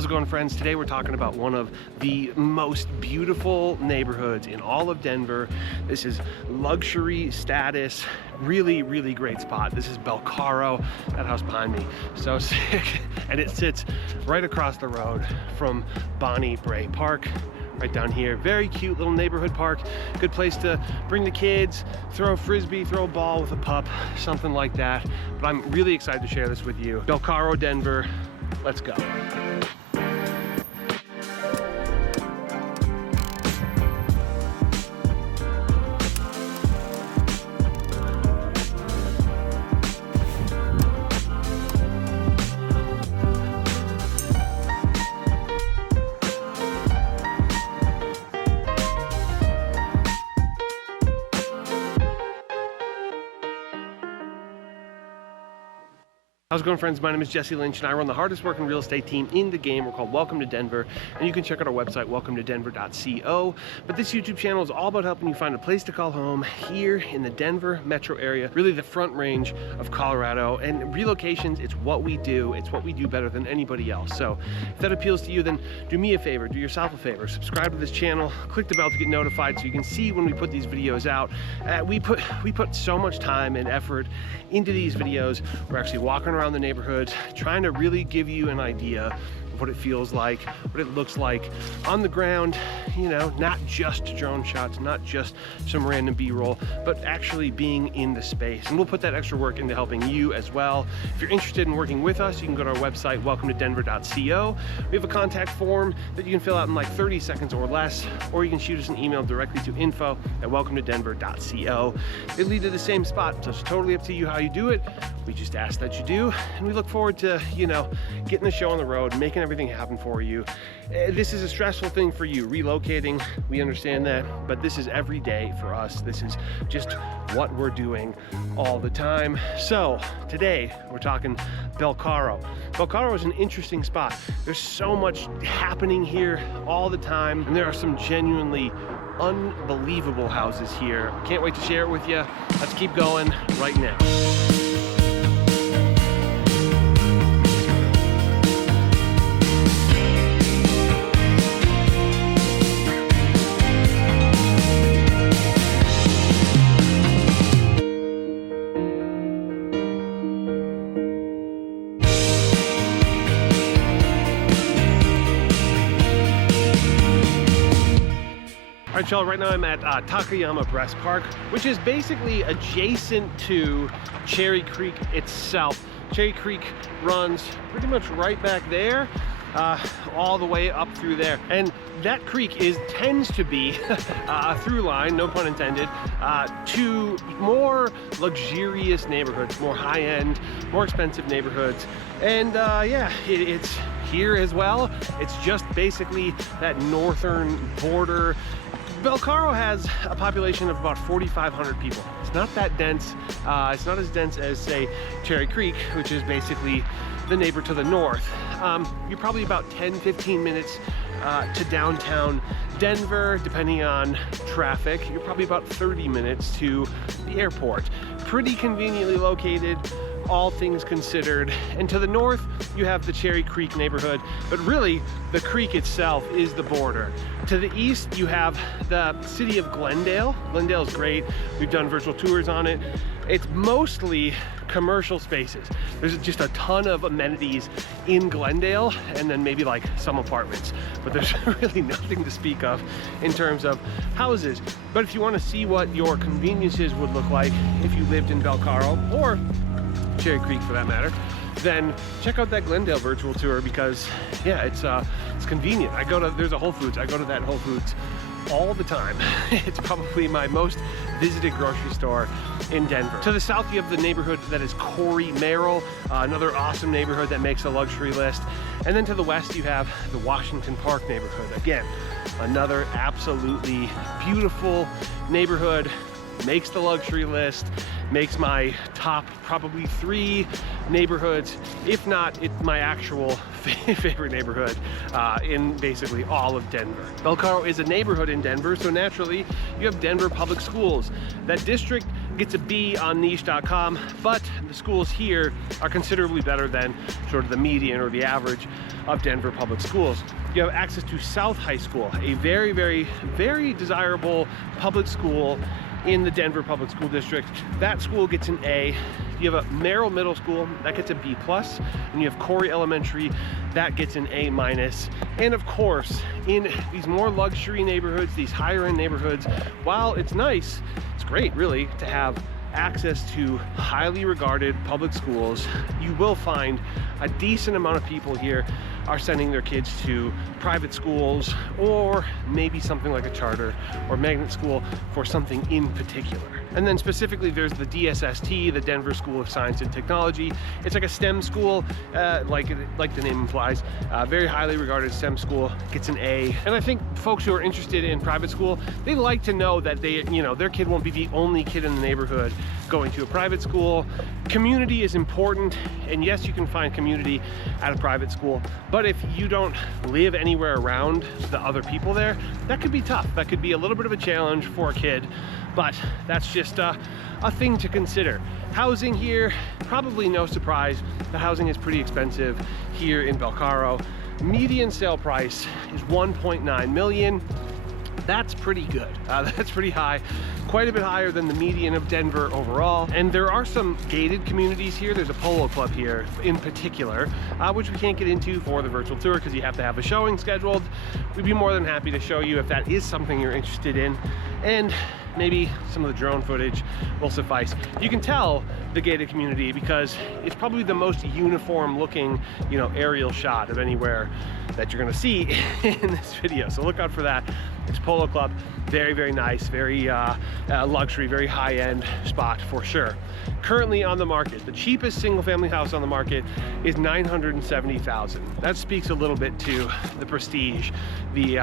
How's it going, friends? Today we're talking about one of the most beautiful neighborhoods in all of Denver. This is luxury status, really, really great spot. This is BELCARO, that house behind me. So sick. And it sits right across the road from Bonnie Bray Park, right down here. Very cute little neighborhood park. Good place to bring the kids, throw a frisbee, throw a ball with a pup, something like that. But I'm really excited to share this with you. BELCARO, Denver. Let's go. How's it going, friends? My name is Jesse Lynch and I run the hardest working real estate team in the game. We're called Welcome to Denver, and you can check out our website, welcometodenver.co. But this YouTube channel is all about helping you find a place to call home here in the Denver metro area, really the front range of Colorado. And relocations, it's what we do. It's what we do better than anybody else. So if that appeals to you, then do me a favor, do yourself a favor, subscribe to this channel, click the bell to get notified so you can see when we put these videos out. We put so much time and effort into these videos. We're actually walking around the neighborhood, trying to really give you an idea of what it feels like, what it looks like on the ground, you know, not just drone shots, not just some random B-roll, but actually being in the space. And we'll put that extra work into helping you as well. If you're interested in working with us, you can go to our website, welcometodenver.co. We have a contact form that you can fill out in like 30 seconds or less, or you can shoot us an email directly to info@welcometodenver.co. They lead to the same spot, so it's totally up to you how you do it. We just ask that you do, and we look forward to, you know, getting the show on the road, making everything happen for you. This is a stressful thing for you, relocating, we understand that, but this is every day for us. This is just what we're doing all the time. So today we're talking BELCARO. BELCARO is an interesting spot. There's so much happening here all the time, and there are some genuinely unbelievable houses here. Can't wait to share it with you. Let's keep going right now. All right, y'all, right now I'm at Takayama Breast Park, which is basically adjacent to Cherry Creek itself. Cherry Creek runs pretty much right back there, all the way up through there. And that creek tends to be a through line, no pun intended, to more luxurious neighborhoods, more high-end, more expensive neighborhoods. And yeah, it's here as well. It's just basically that northern border. BELCARO has a population of about 4,500 people. It's not that dense. It's not as dense as, say, Cherry Creek, which is basically the neighbor to the north. You're probably about 10-15 minutes to downtown Denver, depending on traffic. You're probably about 30 minutes to the airport. Pretty conveniently located, all things considered. And to the north, you have the Cherry Creek neighborhood, but really the creek itself is the border. To the east, you have the city of Glendale. Glendale is great. We've done virtual tours on it. It's mostly commercial spaces. There's just a ton of amenities in Glendale, and then maybe like some apartments, but there's really nothing to speak of in terms of houses. But if you want to see what your conveniences would look like if you lived in BELCARO, or Cherry Creek for that matter, then check out that Glendale virtual tour, because yeah, it's convenient. There's a Whole Foods. I go to that Whole Foods all the time. It's probably my most visited grocery store in Denver. To the south, you have the neighborhood that is Corey Merrill, another awesome neighborhood that makes a luxury list. And then to the west, you have the Washington Park neighborhood. Again, another absolutely beautiful neighborhood. makes the luxury list, makes my top probably 3 neighborhoods, if not my actual favorite neighborhood in basically all of Denver. BELCARO is a neighborhood in Denver, so naturally you have Denver public schools. That district gets a B on niche.com, but the schools here are considerably better than sort of the median or the average of Denver public schools. You have access to South High School, a very, very, very desirable public school in the Denver Public School District. That school gets an A. You have a Merrill Middle School, that gets a B+, and you have Corey Elementary, that gets an A-. And of course, in these more luxury neighborhoods, these higher end neighborhoods, while it's nice, it's great really to have access to highly regarded public schools, you will find a decent amount of people here are sending their kids to private schools, or maybe something like a charter or magnet school for something in particular. And then specifically there's the DSST, the Denver School of Science and Technology. It's like a STEM school, like the name implies. Very highly regarded STEM school, gets an A. And I think folks who are interested in private school, they like to know that their kid won't be the only kid in the neighborhood going to a private school. Community is important, and yes, you can find community at a private school, but if you don't live anywhere around the other people there, that could be tough. That could be a little bit of a challenge for a kid, but that's just a thing to consider. Housing here, probably no surprise, the housing is pretty expensive here in BELCARO. Median sale price is 1.9 million. That's pretty good. That's pretty high, quite a bit higher than the median of Denver overall. And there are some gated communities here. There's a polo club here in particular, which we can't get into for the virtual tour because you have to have a showing scheduled. We'd be more than happy to show you if that is something you're interested in. And maybe some of the drone footage will suffice. You can tell the gated community because it's probably the most uniform looking, aerial shot of anywhere that you're gonna see in this video. So look out for that. It's Polo Club, very, very nice, very luxury, very high-end spot for sure. Currently on the market, the cheapest single-family house on the market is $970,000. That speaks a little bit to the prestige, the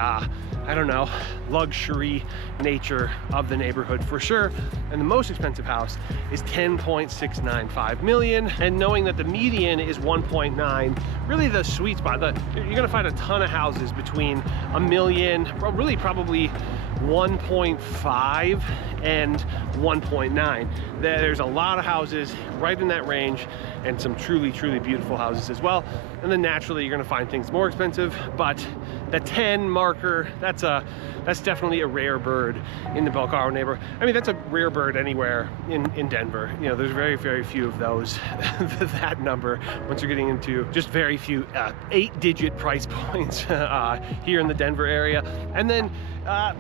I don't know, luxury nature of the neighborhood for sure. And the most expensive house is $10.695 million. And knowing that the median is 1.9, really the sweet spot, you're gonna find a ton of houses between $1 million, really probably 1.5 and 1.9. There's a lot of houses right in that range, and some truly, truly beautiful houses as well. And then naturally you're gonna find things more expensive, but the 10 marker, that's definitely a rare bird in the BELCARO neighborhood. I mean, that's a rare bird anywhere in Denver. There's very, very few of those, that number, once you're getting into just very few 8-digit price points here in the Denver area. And then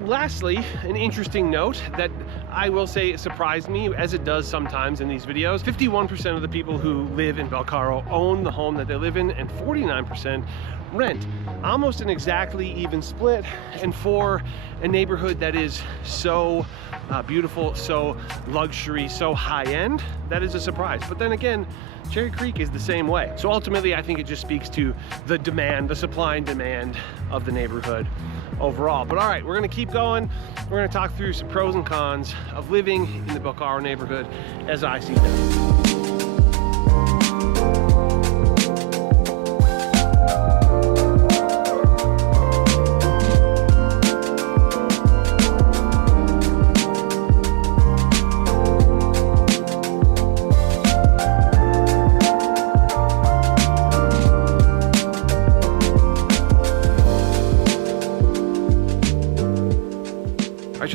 lastly, an interesting note that I will say surprised me, as it does sometimes in these videos. 51% of the people who live in BELCARO own the home that they live in, and 49% rent. Almost an exactly even split, and for a neighborhood that is so beautiful, so luxury, so high-end, that is a surprise. But then again, Cherry Creek is the same way. So ultimately, I think it just speaks to the demand, the supply and demand of the neighborhood overall. But all right, we're gonna keep going. We're gonna talk through some pros and cons of living in the BELCARO neighborhood as I see them.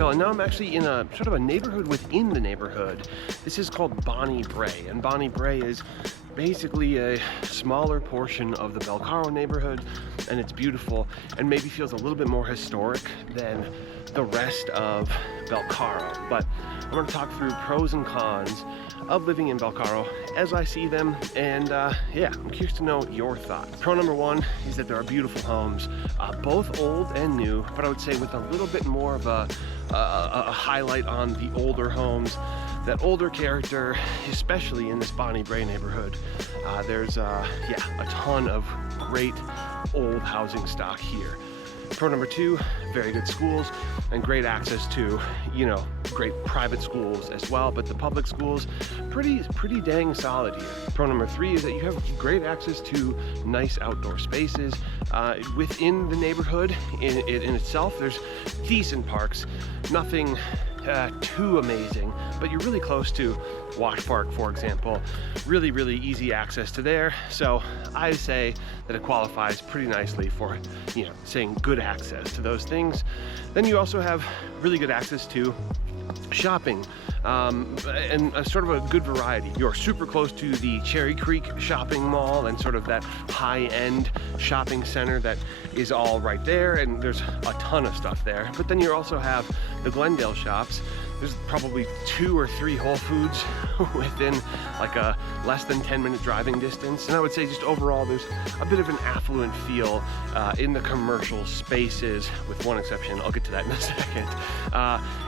And now I'm actually in a sort of a neighborhood within the neighborhood. This is called Bonnie Brae, and Bonnie Brae is basically a smaller portion of the BELCARO neighborhood, and it's beautiful and maybe feels a little bit more historic than the rest of BELCARO. But I'm going to talk through pros and cons of living in BELCARO as I see them, and yeah, I'm curious to know your thoughts. Pro number one is that there are beautiful homes, both old and new, but I would say with a little bit more of a highlight on the older homes, that older character, especially in this Bonnie Brae neighborhood. There's yeah, a ton of great old housing stock here. Pro number two, very good schools and great access to, great private schools as well, but the public schools, pretty dang solid here. Pro number 3 is that you have great access to nice outdoor spaces. Within the neighborhood in itself, there's decent parks, nothing too amazing, but you're really close to Wash Park, for example. Really easy access to there. So I say that it qualifies pretty nicely for, you know, saying good access to those things. Then you also have really good access to shopping, and sort of a good variety. You're super close to the Cherry Creek shopping mall and sort of that high-end shopping center that is all right there, and there's a ton of stuff there. But then you also have the Glendale shops. There's probably 2 or 3 Whole Foods within like a less than 10-minute driving distance. And I would say just overall, there's a bit of an affluent feel in the commercial spaces, with one exception. I'll get to that in a second.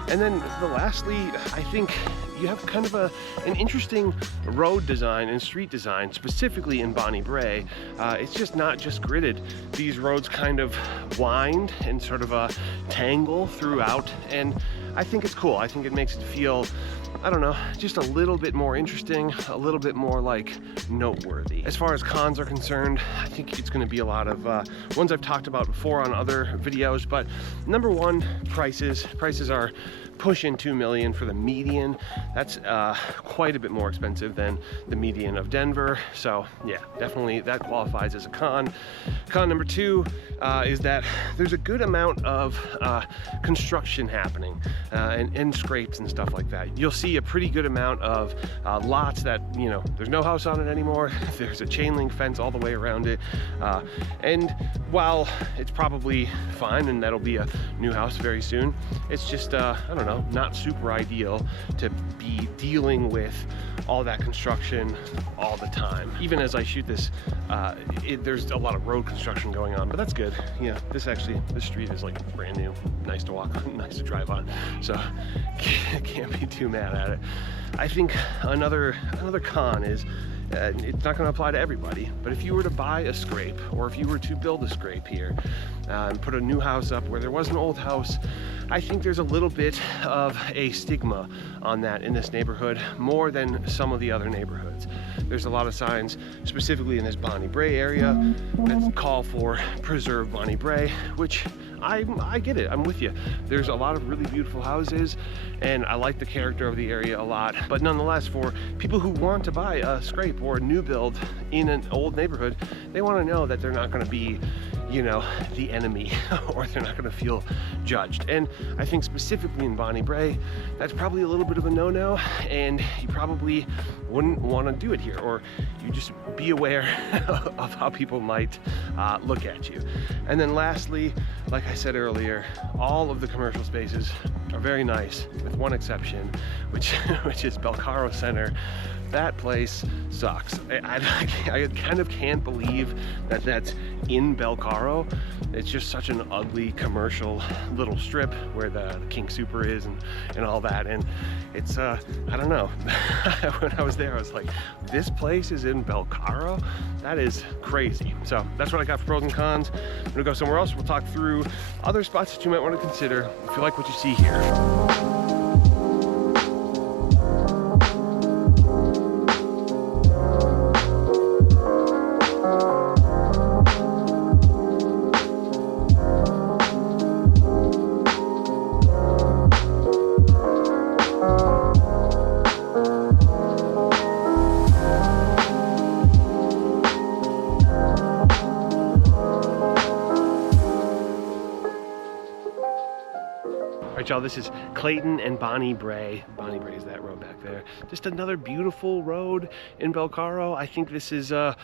And then lastly, I think you have kind of an interesting road design and street design, specifically in Bonnie Brae. It's just not just gridded. These roads kind of wind and sort of tangle throughout, and I think it's cool. I think it makes it feel, I don't know, just a little bit more interesting, a little bit more like noteworthy. As far as cons are concerned, I think it's going to be a lot of ones I've talked about before on other videos, but number one, prices. Prices are pushing $2 million for the median. That's quite a bit more expensive than the median of Denver. So yeah, definitely that qualifies as a con. Con number 2 is that there's a good amount of construction happening and scrapes and stuff like that. You'll see a pretty good amount of lots that, you know, there's no house on it anymore. There's a chain link fence all the way around it. And while it's probably fine and that'll be a new house very soon, it's just, I don't know, not super ideal to be dealing with all that construction all the time. Even as I shoot this, there's a lot of road construction going on, but that's good. Yeah, this street is like brand new, nice to walk on, nice to drive on, so can't be too mad at it. I think another con is, it's not going to apply to everybody, but if you were to buy a scrape, or if you were to build a scrape here and put a new house up where there was an old house, I think there's a little bit of a stigma on that in this neighborhood, more than some of the other neighborhoods. There's a lot of signs, specifically in this Bonnie Brae area, that call for preserve Bonnie Brae, which I get it, I'm with you. There's a lot of really beautiful houses, and I like the character of the area a lot, but nonetheless, for people who want to buy a scrape or a new build in an old neighborhood, they want to know that they're not going to be, you know, the enemy, or they're not going to feel judged. And I think specifically in Bonnie Brae, that's probably a little bit of a no-no, and you probably wouldn't want to do it here, or you just be aware of how people might look at you. And then lastly, like I said earlier, all of the commercial spaces are very nice, with one exception, which is BELCARO Center. That place sucks. I kind of can't believe that that's in BELCARO. It's just such an ugly commercial little strip where the King Super is and all that, and it's I don't know. When I was there, I was like, this place is in BELCARO? That is crazy. So that's what I got for pros and cons. I'm gonna go somewhere else. We'll talk through other spots that you might want to consider if you like what you see here. Y'all, this is Clayton and Bonnie Brae. Bonnie Brae is that road back there. Just another beautiful road in BELCARO. I think this is a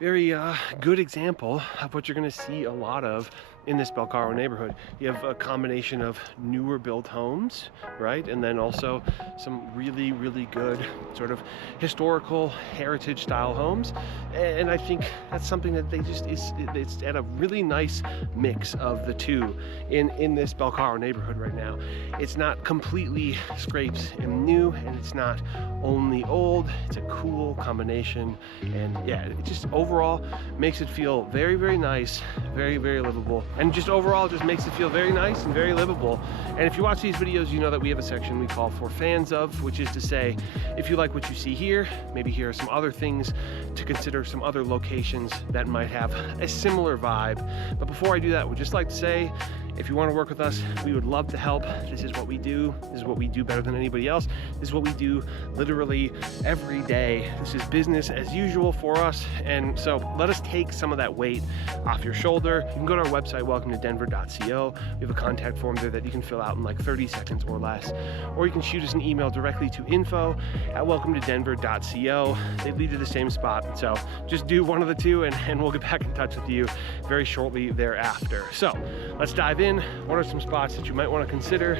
very good example of what you're going to see a lot of in this BELCARO neighborhood. You have a combination of newer built homes, right? And then also some really good sort of historical heritage style homes. And I think that's something that they just, it's at a really nice mix of the two in this BELCARO neighborhood right now. It's not completely scrapes and new, and it's not only old. It's a cool combination. And yeah, it just overall overall makes it feel very, very nice, very, very livable, and just overall just makes it feel very nice and very livable. And if you watch these videos, you know that we have a section we call for fans of, which is to say, if you like what you see here, maybe here are some other things to consider, some other locations that might have a similar vibe. But before I do that, I would just like to say, if you want to work with us, we would love to help. This is what we do. This is what we do better than anybody else. This is what we do literally every day. This is business as usual for us. And so let us take some of that weight off your shoulder. You can go to our website, welcometodenver.co. We have a contact form there that you can fill out in like 30 seconds or less. Or you can shoot us an email directly to info@welcometodenver.co. They lead to the same spot. So just do one of the two and we'll get back in touch with you very shortly thereafter. So let's dive in. What are some spots that you might want to consider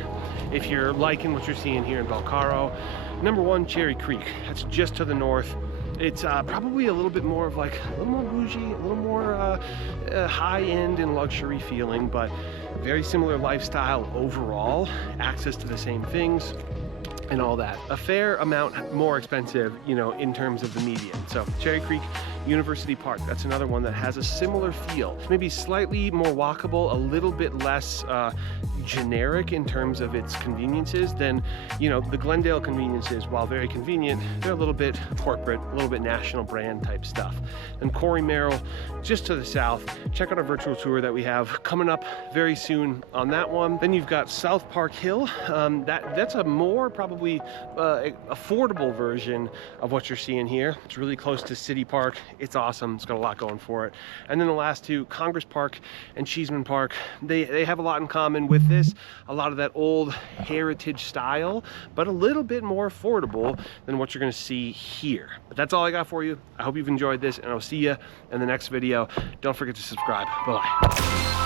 if you're liking what you're seeing here in BELCARO? Number one, Cherry Creek. That's just to the north. It's probably a little bit more of like a little more bougie, a little more high-end and luxury feeling, but very similar lifestyle overall. Access to the same things and all that. A fair amount more expensive, you know, in terms of the median. So Cherry Creek, University Park, that's another one that has a similar feel. Maybe slightly more walkable, a little bit less generic in terms of its conveniences than, you know, the Glendale conveniences. While very convenient, they're a little bit corporate, a little bit national brand type stuff. And Corey Merrill, just to the south. Check out our virtual tour that we have coming up very soon on that one. Then you've got South Park Hill. That's a more probably affordable version of what you're seeing here. It's really close to City Park. It's awesome. It's got a lot going for it. And then the last two, Congress Park and Cheeseman Park, they have a lot in common with this. A lot of that old heritage style, but a little bit more affordable than what you're going to see here. But that's all I got for you. I hope you've enjoyed this, and I'll see you in the next video. Don't forget to subscribe. Bye-bye.